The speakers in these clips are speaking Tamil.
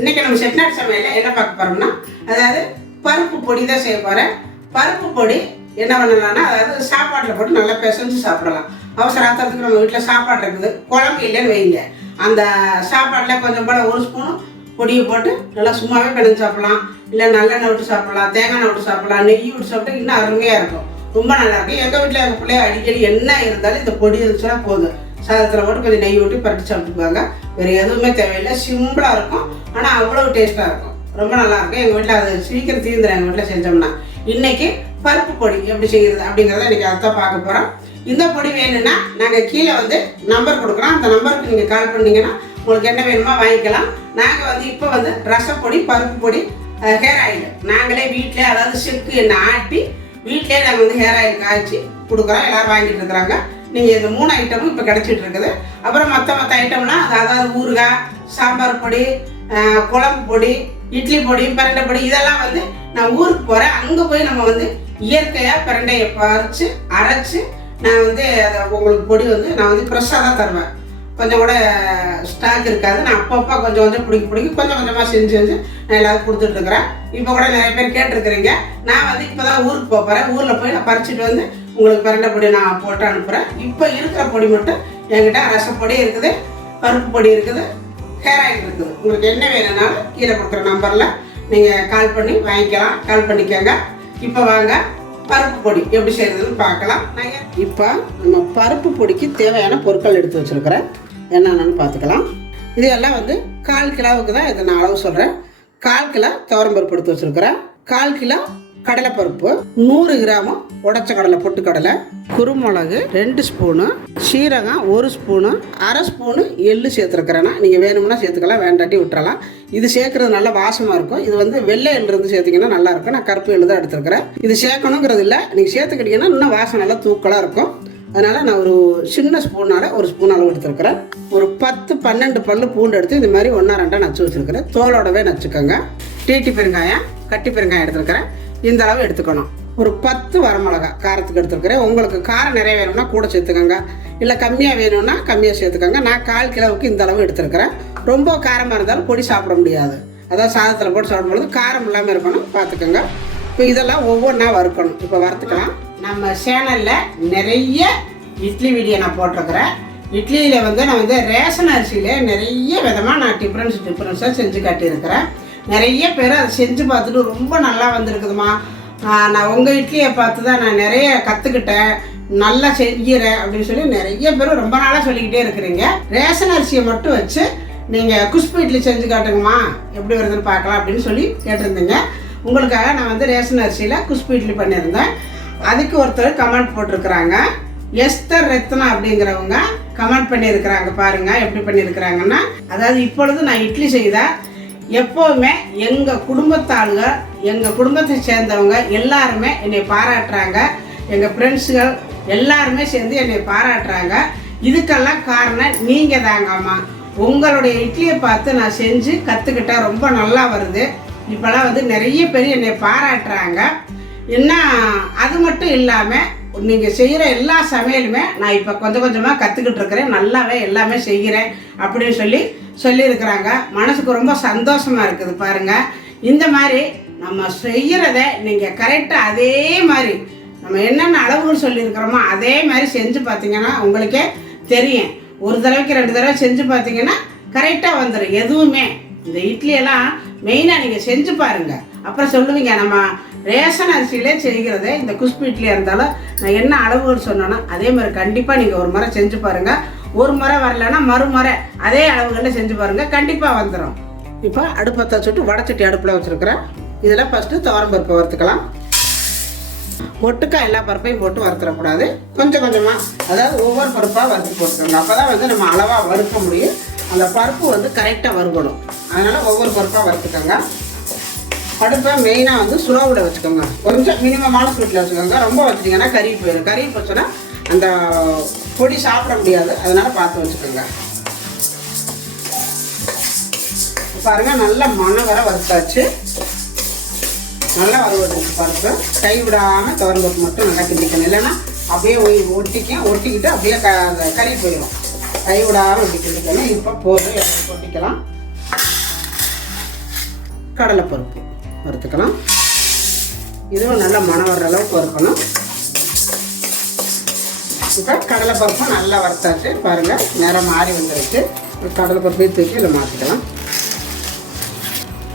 இன்னைக்கு நம்ம செட்டிநாடு சமையல்ல என்ன பார்க்க போறோம்னா, அதாவது பருப்பு பொடி தான் செய்ய போறேன். பருப்பு பொடி என்ன பண்ணலாம்னா, அதாவது சாப்பாட்டில் போட்டு நல்லா பிசைஞ்சு சாப்பிடலாம். அவசர ஆத்திரத்துக்கு நம்ம வீட்டில் சாப்பாடு இருக்குது, குழம்பு இல்லைன்னு வைங்க, அந்த சாப்பாட்டில் கொஞ்சம் போல ஒரு ஸ்பூன் பொடியை போட்டு நல்லா சும்மாவே பிணைஞ்சு சாப்பிடலாம். இல்லை நல்லெண்ணெய் விட்டு சாப்பிடலாம், தேங்காய் எண்ணெய் விட்டு சாப்பிடலாம், நெய் விட்டு சாப்பிட்டா இன்னும் அருமையாக இருக்கும், ரொம்ப நல்லா இருக்கும். எங்கள் வீட்டில் எங்கள் பிள்ளைய அடிக்கடி என்ன இருந்தாலும் இந்த பொடி இருந்துச்சுன்னா போதும், சாதத்தில் போட்டு கொஞ்சம் நெய் விட்டு பறித்து சாப்பிட்டுக்குவாங்க. வேறு எதுவுமே தேவையில்லை, சிம்பிளாக இருக்கும், ஆனால் அவ்வளோ டேஸ்ட்டாக இருக்கும், ரொம்ப நல்லாயிருக்கும். எங்கள் வீட்டில் அது சீக்கிரம் தீர்ந்துடும் எங்கள் வீட்டில் செஞ்சோம்னா. இன்றைக்கி பருப்பு பொடி எப்படி செய்கிறது அப்படிங்கிறத இன்றைக்கி அதான் பார்க்க போகிறோம். இந்த பொடி வேணும்னா நாங்கள் கீழே வந்து நம்பர் கொடுக்குறோம், அந்த நம்பருக்கு நீங்கள் கால் பண்ணிங்கன்னா உங்களுக்கு என்ன வேணுமோ வாங்கிக்கலாம். நாங்கள் வந்து இப்போ வந்து ரசப்பொடி, பருப்பு பொடி, ஹேர் ஆயில் நாங்களே வீட்டிலே, அதாவது செக்கு எண்ணெய் ஆட்டி வீட்டிலே நாங்கள் வந்து ஹேர் ஆயில் காய்ச்சி கொடுக்குறோம். எல்லோரும் வாங்கிட்டு இருக்கிறாங்க. நீங்கள் இந்த 3 ஐட்டமும் இப்போ கிடச்சிட்டு இருக்குது. அப்புறம் மற்ற ஐட்டம்லாம் அதாவது ஊறுகாய், சாம்பார் பொடி, குழம்பு பொடி, இட்லி பொடி, பிரண்டை பொடி, இதெல்லாம் வந்து நான் ஊருக்கு போகிறேன், அங்கே போய் நம்ம வந்து இயற்கையாக பிரண்டையை பறித்து அரைச்சி நான் வந்து அதை உங்களுக்கு பொடி வந்து நான் வந்து ஃப்ரெஷ்ஷாக தான் தருவேன். கொஞ்சம் கூட ஸ்டாக் இருக்காது. நான் அப்பப்போ கொஞ்சம் கொஞ்சம் கொஞ்சம் கொஞ்சமாக செஞ்சு நான் எல்லாருக்கும் கொடுத்துட்ருக்குறேன். இப்போ கூட நிறைய பேர் கேட்டிருக்கிறீங்க. நான் வந்து இப்போ தான் ஊருக்கு போகிறேன். ஊரில் போய் நான் பறிச்சுட்டு வந்து உங்களுக்கு பிரண்டை பொடி நான் போட்டு அனுப்புகிறேன். இப்போ இருக்கிற பொடி மட்டும் என்கிட்ட ரசப்பொடி இருக்குது, பருப்பு பொடி இருக்குது, ஹேர் ஆயில் இருக்குது. உங்களுக்கு என்ன வேணும்னாலும் கீழே கொடுக்குற நம்பரில் நீங்கள் கால் பண்ணி வாங்கிக்கலாம், கால் பண்ணிக்கோங்க. இப்போ வாங்க பருப்பு பொடி எப்படி செய்யறதுன்னு பார்க்கலாம். இப்போ நம்ம பருப்பு பொடிக்கு தேவையான பொருட்கள் எடுத்து வச்சுருக்கிறேன், என்னென்னு பார்த்துக்கலாம். இது எல்லாம் வந்து 1/4 கிலோவுக்கு தான் இதை நான் அளவு சொல்கிறேன். 1/4 கிலோ துவரம்பருப்பு எடுத்து வச்சுருக்கிறேன், 1/4 கிலோ கடலைப்பருப்பு, 100 கிராம் உடைச்ச கடலை, பொட்டுக்கடலை, குருமிளகு 2 ஸ்பூனு, சீரகம் 1 ஸ்பூனு, 1/2 ஸ்பூனு எள்ளு சேர்த்துருக்கிறேன்னா நீங்கள் வேணும்னா சேர்த்துக்கலாம், வேண்டாட்டி விட்டுறலாம். இது சேர்க்குறது நல்லா வாசமாக இருக்கும். இது வந்து வெள்ளை எள்ளு இருந்து சேர்த்திங்கன்னா நல்லாயிருக்கும். நான் கருப்பு எள்ளு தான் எடுத்துருக்கிறேன். இது சேர்க்கணுங்கிறது இல்லை, நீங்கள் சேர்த்துக்கிட்டிங்கன்னா இன்னும் வாசம் நல்லா தூக்கலாக இருக்கும். அதனால் நான் ஒரு சின்ன ஸ்பூனால் 1 ஸ்பூன் அளவு எடுத்துருக்கிறேன். ஒரு 10-12 பல்லு பூண்டு எடுத்து இந்த மாதிரி 1-2 நச்சு வச்சுருக்கிறேன். தோலோடவே நச்சுக்கோங்க. டீட்டி பெருங்காயம், கட்டி பெருங்காயம் எடுத்துருக்கிறேன், இந்த அளவு எடுத்துக்கணும். ஒரு 10 வரமிளகா காரத்துக்கு எடுத்துருக்கிறேன். உங்களுக்கு காரம் நிறைய வேணும்னா கூட சேர்த்துக்கோங்க, இல்லை கம்மியாக வேணும்னா கம்மியாக சேர்த்துக்கோங்க. நான் 1/4 கிலோவுக்கு இந்த அளவு எடுத்துருக்கிறேன். ரொம்ப காரமாக இருந்தாலும் பொடி சாப்பிட முடியாது, அதாவது சாதத்தில் போட்டு சாப்பிடும்பொழுது காரம் இல்லாமல் இருக்கணும், பார்த்துக்கோங்க. இப்போ இதெல்லாம் ஒவ்வொன்றா வறுக்கணும். இப்போ வறுத்துக்கலாம். நம்ம சேனலில் நிறைய இட்லி வீடியோ நான் போட்டிருக்கிறேன். இட்லியில் வந்து நான் வந்து ரேஷன் அரிசியில் நிறைய விதமாக நான் டிஃப்ரென்ஸாக செஞ்சு காட்டியிருக்கிறேன். நிறைய பேர் அதை செஞ்சு பார்த்துட்டு ரொம்ப நல்லா வந்திருக்குதுமா, நான் உங்கள் இட்லியை பார்த்து தான் நான் நிறைய கற்றுக்கிட்டேன், நல்லா செஞ்சுறேன் அப்படின்னு சொல்லி நிறைய பேர் ரொம்ப நாளாக சொல்லிக்கிட்டே இருக்கிறீங்க. ரேஷன் அரிசியை மட்டும் வச்சு நீங்கள் குஷ்பு இட்லி செஞ்சு காட்டுங்கம்மா, எப்படி வருதுன்னு பார்க்கலாம் அப்படின்னு சொல்லி கேட்டிருந்தீங்க. உங்களுக்காக நான் வந்து ரேஷன் அரிசியில் குஷ்பு இட்லி பண்ணியிருந்தேன். அதுக்கு ஒருத்தர் கமெண்ட் போட்டிருக்கிறாங்க, எஸ்தர் ரத்னா அப்படிங்கிறவங்க கமெண்ட் பண்ணியிருக்கிறாங்க. பாருங்கள் எப்படி பண்ணியிருக்கிறாங்கன்னா, அதாவது இப்பொழுது நான் இட்லி செய்தால் எப்போவுமே எங்கள் குடும்பத்தாளுங்க, எங்கள் குடும்பத்தை சேர்ந்தவங்க எல்லாருமே என்னை பாராட்டுறாங்க, எங்கள் ஃப்ரெண்ட்ஸுகள் எல்லாருமே சேர்ந்து என்னை பாராட்டுறாங்க. இதுக்கெல்லாம் காரணம் நீங்கள் தாங்கம்மா. உங்களுடைய இட்லியை பார்த்து நான் செஞ்சு கற்றுக்கிட்டேன், ரொம்ப நல்லா வருது. இப்போலாம் வந்து நிறைய பேர் என்னை பாராட்டுறாங்க. என்ன அது மட்டும் இல்லாமல் நீங்கள் செய்கிற எல்லா சமையலுமே நான் இப்போ கொஞ்சம் கொஞ்சமாக கற்றுக்கிட்டு இருக்கிறேன், நல்லாவே எல்லாமே செய்கிறேன் அப்படின்னு சொல்லியிருக்கிறாங்க. மனசுக்கு ரொம்ப சந்தோஷமாக இருக்குது. பாருங்கள், இந்த மாதிரி நம்ம செய்கிறத நீங்கள் கரெக்டாக அதே மாதிரி நம்ம என்னென்ன அளவுகள் சொல்லியிருக்கிறோமோ அதே மாதிரி செஞ்சு பார்த்தீங்கன்னா உங்களுக்கே தெரியும். ஒரு தடவைக்கு 2 தடவை செஞ்சு பார்த்தீங்கன்னா கரெக்டாக வந்துடும். எதுவுமே இந்த இட்லியெல்லாம் மெயினாக நீங்கள் செஞ்சு பாருங்கள், அப்புறம் சொல்லுவீங்க நம்ம ரேஷன் அரிசியிலே செய்கிறதே இந்த குஷ்பு இட்லியாக இருந்தாலும் நான் என்ன அளவுகள் சொன்னேன்னா அதே மாதிரி கண்டிப்பாக நீங்கள் ஒரு முறை செஞ்சு பாருங்கள். ஒரு முறை வரலன்னா மறுமுறை அதே அளவுகளில் செஞ்சு பாருங்கள், கண்டிப்பாக வந்துடும். இப்போ அடுப்பத்தை வச்சுட்டு வடைச்சட்டி அடுப்பில் வச்சுருக்கிறேன். இதில் ஃபஸ்ட்டு துவரம்பருப்பை வறுத்துக்கலாம். ஒட்டுக்காக எல்லா பருப்பையும் போட்டு வறுத்துடக்கூடாது, கொஞ்சம் கொஞ்சமாக, அதாவது ஒவ்வொரு பருப்பாக வறுத்து போட்டுக்கோங்க. அப்போ தான் வந்து நம்ம அளவாக வறுக்க முடியும், அந்த பருப்பு வந்து கரெக்டாக வறுக்கணும். அதனால் ஒவ்வொரு பருப்பாக வறுத்துக்கோங்க. அடுப்பை மெயினாக வந்து ஸ்லோவில் வச்சுக்கோங்க, கொஞ்சம் மினிமமான ஸ்பீட்டில் வச்சுக்கோங்க. ரொம்ப வச்சுட்டிங்கன்னா கறி போயிடும். கறி போச்சுன்னா அந்த பொடி சாப்பிட முடியாது, அதனால் பார்த்து வச்சுக்கோங்க. பாருங்கள், நல்லா மணம் வர வறுத்தாச்சு, நல்லா வறுவட்டுச்சு பருப்பு. கை விடாமல் துவரம்பருப்பு மட்டும் நல்லா கிண்டிக்கணும், இல்லைன்னா அப்படியே ஒட்டிக்கிட்டு அப்படியே கறி போயிடும். கை விடாமல் இப்படி கிண்டிக்கணும். இப்போ போதும், கொட்டிக்கலாம். கடலைப்பருப்பு வறுத்துக்கலாம். இதுவும் நல்லா மணம் வர்ற அளவுக்கு வறுக்கணும். இப்போ கடலைப்பருப்பும் நல்லா வறுத்தாச்சு பாருங்கள், நிறம் மாறி வந்துருச்சு. கடலைப்பருப்பையும் தூக்கி இதில் மாற்றிக்கலாம்.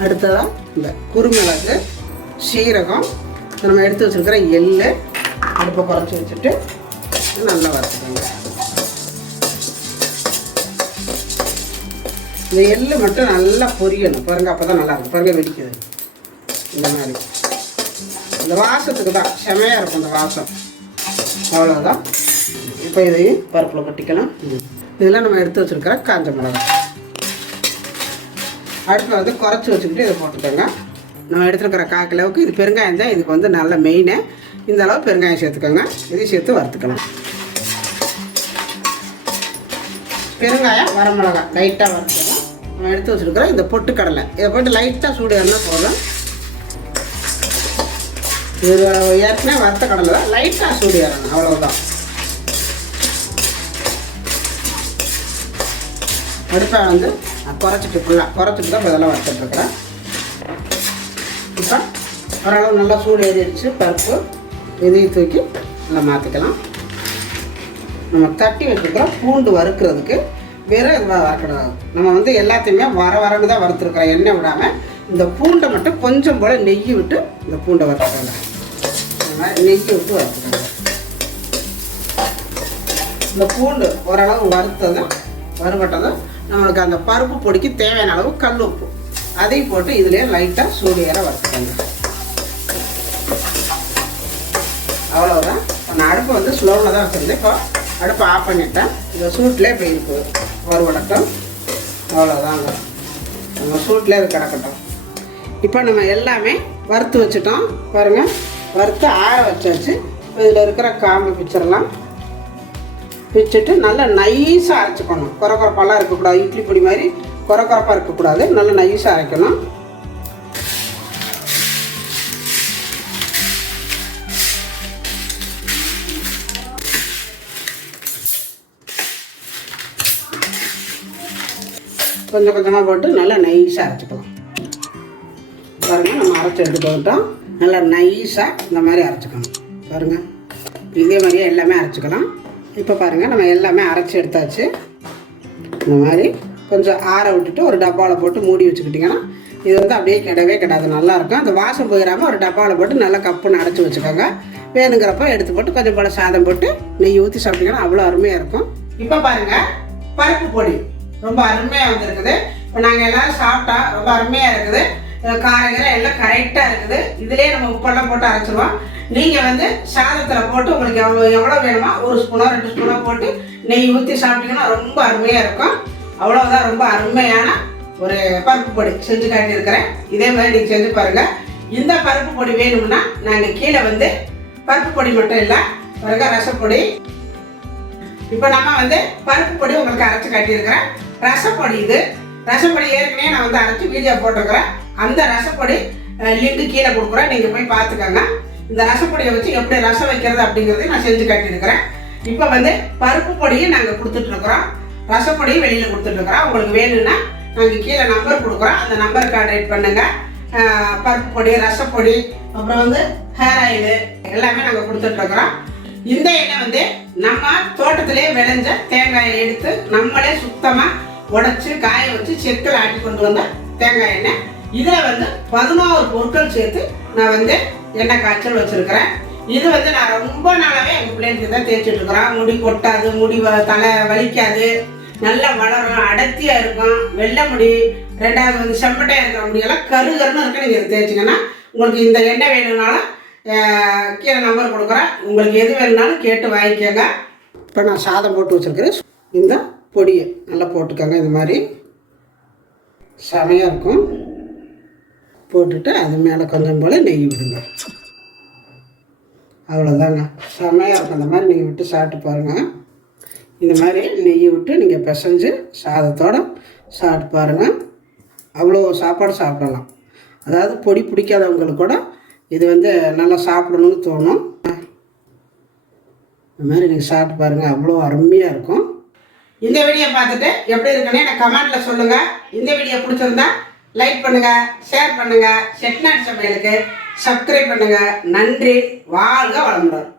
அடுத்ததாக இந்த குருமிளகு, சீரகம், நம்ம எடுத்து வச்சுருக்கிற எள்ளு அடுப்பை குறைச்சி வச்சுட்டு நல்லா வறுத்துக்கோங்க. இந்த எள்ளு மட்டும் நல்லா பொரியணும் பாருங்கள், அப்போ தான் நல்லாயிருக்கும். பாருங்கள் வெடிக்குது இந்த மாதிரி. இந்த வாசத்துக்கு தான் செமையாக இருக்கும் இந்த வாசம். அவ்வளோதான். இப்போ இதையும் பருப்பில் கொட்டிக்கலாம். இதெல்லாம் நம்ம எடுத்து வச்சுருக்கிற காஞ்ச மிளகாய் அடுப்பில் வந்து குறைச்சி வச்சுக்கிட்டு இதை போட்டுக்கோங்க. நம்ம எடுத்துருக்கிற 1/4 கிலோவுக்கு இது பெருங்காயம் தான் இதுக்கு வந்து நல்ல மெயினு. இந்த அளவு பெருங்காயம் சேர்த்துக்கோங்க. இதையும் சேர்த்து வறுத்துக்கலாம். பெருங்காயம், வரமிளகாய் லைட்டாக வறுத்துக்கலாம். நம்ம எடுத்து வச்சுருக்கிறோம் இந்த பொட்டுக்கடலை, இதை போட்டு லைட்டாக சூடு இருந்தால் போதும். இது ஏற்கனவே வறுத்த கடலை தான், லைட்டாக சூடு ஏறணும், அவ்வளோதான். அடுப்பை வந்து குறைச்சிட்டு ஃபுல்லாக குறைச்சிட்டு தான் இதெல்லாம் வறுத்துட்ருக்குறேன். இப்போ ஓரளவு நல்லா சூடு ஏறிடுச்சு பருப்பு. இதையும் தூக்கி நல்லா மாற்றிக்கலாம். நம்ம தட்டி வச்சுருக்கிறோம் பூண்டு வறுக்கிறதுக்கு. வெறும் இதுவாக வறுக்கக்கூடாது. நம்ம வந்து எல்லாத்தையுமே வரன்னு தான் வறுத்துருக்குறோம், எண்ணெய் விடாமல். இந்த பூண்டை மட்டும் கொஞ்சம் போல் நெய் விட்டு இந்த பூண்டை வறுத்துக்கோங்க. இந்த மாதிரி நெய் விட்டு வறுத்துக்கோங்க. இந்த பூண்டு ஓரளவு வறுபட்டதும் நம்மளுக்கு அந்த பருப்பு பொடிக்கு தேவையான அளவு கல் உப்பு அதையும் போட்டு இதுலேயே லைட்டாக சூடு ஏற வறுத்துக்கோங்க. அவ்வளோதான். நான் அடுப்பை வந்து ஸ்லோவில் தான் வச்சுருந்தேன். இப்போ அடுப்பை ஆஃப் பண்ணிட்டேன். இந்த சூட்டிலே இப்போ இருக்குது வறுவடட்டும். அவ்வளோதாங்க, நம்ம சூட்டிலே இது கிடக்கட்டும். இப்போ நம்ம எல்லாமே வறுத்து வச்சுட்டோம் பாருங்கள். வறுத்து ஆற வச்சாச்சு. இதில் இருக்கிற காம்பை பிச்சிடலாம். பிச்சுட்டு நல்லா நைஸாக அரைச்சிக்கணும். குறப்பாலாம் இருக்கக்கூடாது, இட்லி பொடி மாதிரி குறப்பாக இருக்கக்கூடாது, நல்லா நைஸாக அரைக்கணும். கொஞ்சம் கொஞ்சமாக போட்டு நல்லா நைஸாக அரைச்சிக்கலாம். பாருங்கள், நம்ம அரைச்சி எடுத்துகிட்டு வந்துட்டோம். நல்லா நைஸாக இந்த மாதிரி அரைச்சிக்கணும். பாருங்கள், இதே மாதிரியே எல்லாமே அரைச்சிக்கலாம். இப்போ பாருங்கள், நம்ம எல்லாமே அரைச்சி எடுத்தாச்சு. இந்த மாதிரி கொஞ்சம் ஆற விட்டுட்டு ஒரு டப்பாவில் போட்டு மூடி வச்சுக்கிட்டிங்கன்னா இது வந்து அப்படியே கிடவே நல்லாயிருக்கும். அந்த வாசம் போயிடாமல் ஒரு டப்பாவில் போட்டு நல்லா கப்புன்னு அடைச்சி வச்சுக்கோங்க. வேணுங்கிறப்ப எடுத்து போட்டு கொஞ்சம் போல் சாதம் போட்டு நெய் ஊற்றி சாப்பிட்டிங்கன்னா அவ்வளோ அருமையாக இருக்கும். இப்போ பாருங்கள், பருப்பு பொடி ரொம்ப அருமையாக வந்துருக்குது. இப்போ நாங்கள் எல்லோரும் சாப்பிட்டா ரொம்ப அருமையாக இருக்குது. காரங்கீரம் எல்லாம் கரெக்டாக இருக்குது. இதிலே நம்ம உப்பெல்லாம் போட்டு அரைச்சிடுவோம். நீங்கள் வந்து சாதத்தில் போட்டு உங்களுக்கு எவ்வளோ வேணுமோ 1 ஸ்பூனோ 2 ஸ்பூனோ போட்டு நெய் ஊற்றி சாப்பிட்டிங்கன்னா ரொம்ப அருமையாக இருக்கும். அவ்வளோதான், ரொம்ப அருமையான ஒரு பருப்பு பொடி செஞ்சு காட்டியிருக்கிறேன். இதே மாதிரி நீங்கள் செஞ்சு பாருங்கள். இந்த பருப்பு பொடி வேணும்னா நாங்கள் கீழே வந்து பருப்பு பொடி மட்டும் இல்லை பாருங்கள், ரசப்பொடி. இப்போ நம்ம வந்து பருப்பு பொடி உங்களுக்கு அரைச்சி காட்டியிருக்கிறேன். ரசப்பொடி இது ரசப்பொடி ஏற்கனவே நான் வந்து அரைச்சி வீடியோ போட்டிருக்கிறேன். அந்த ரசப்பொடி லிங்க் கீழே கொடுக்குறேன், நீங்கள் போய் பார்த்துக்கோங்க. இந்த ரசப்பொடியை வச்சு எப்படி ரசம் வைக்கிறது அப்படிங்கிறதையும் நான் செஞ்சு காட்டியிருக்கிறேன். இப்போ வந்து பருப்பு பொடியும் நாங்கள் கொடுத்துட்ருக்குறோம், ரசப்பொடியும் வெளியில் கொடுத்துட்ருக்குறோம். உங்களுக்கு வேணும்னா நாங்கள் கீழே நம்பர் கொடுக்குறோம், அந்த நம்பருக்கு கான்டாக்ட் பண்ணுங்கள். பருப்பு பொடி, ரசப்பொடி, அப்புறம் வந்து ஹேர் ஆயிலு எல்லாமே நாங்கள் கொடுத்துட்ருக்குறோம். இந்த எண்ணெய் வந்து நம்ம தோட்டத்திலே விளைஞ்ச தேங்காயை எடுத்து நம்மளே சுத்தமாக உடைச்சி காய வச்சு செக்கில் ஆட்டி கொண்டு வந்த தேங்காய் எண்ணெய். இதில் வந்து 11 பொருட்கள் சேர்த்து நான் வந்து எண்ணெய் காய்ச்சல் வச்சுருக்கிறேன். இது வந்து நான் ரொம்ப நாளாகவே எங்கள் பிள்ளைங்களுக்கு தான் தேய்ச்சிட்டு இருக்கிறேன். முடி கொட்டாது, முடி தலை வலிக்காது, நல்லா வளரும், அடர்த்தியாக இருக்கும். வெள்ளை முடி, 2வது வந்து செம்பட்டையாக இருக்கிற முடியெல்லாம் கருகருன்னு இருக்க நீங்கள் இதை தேய்ச்சிங்கன்னா உங்களுக்கு இந்த எண்ணெய் வேணும்னாலும் கீழே நம்பர் கொடுக்குறேன். உங்களுக்கு எது வேணும்னாலும் கேட்டு வாங்கிக்கோங்க. இப்போ நான் சாதம் போட்டு வச்சுருக்கிறேன். இந்த பொடியை நல்லா போட்டுக்கோங்க. இது மாதிரி செமையாக இருக்கும். போட்டுட்டு அது மேலே கொஞ்சம் போல் நெய் விடுங்க. அவ்வளோதாங்க, செமையாக இருக்கும். இந்த மாதிரி நீங்கள் விட்டு சாப்பிட்டு பாருங்கள். இந்த மாதிரி நெய் விட்டு நீங்கள் பிசைஞ்சு சாதத்தோடு சாப்பிட்டு பாருங்கள். அவ்வளோ சாப்பாடு சாப்பிடலாம். அதாவது பொடி பிடிக்காதவங்களுக்கு கூட இது வந்து நல்லா சாப்பிடணும்னு தோணும். இந்த மாதிரி நீங்கள் சாப்பிட்டு பாருங்கள், அவ்வளோ அருமையாக இருக்கும். இந்த வீடியோ பார்த்துட்டு எப்படி இருக்குன்னு எனக்கு கமெண்ட்டில் சொல்லுங்கள். இந்த வீடியோ பிடிச்சிருந்தா லைக் பண்ணுங்க, ஷேர் பண்ணுங்க. செட்டிநாடு சமையலுக்கு சப்ஸ்கிரைப் பண்ணுங்க. நன்றி. வாழ்க வளமுடன்.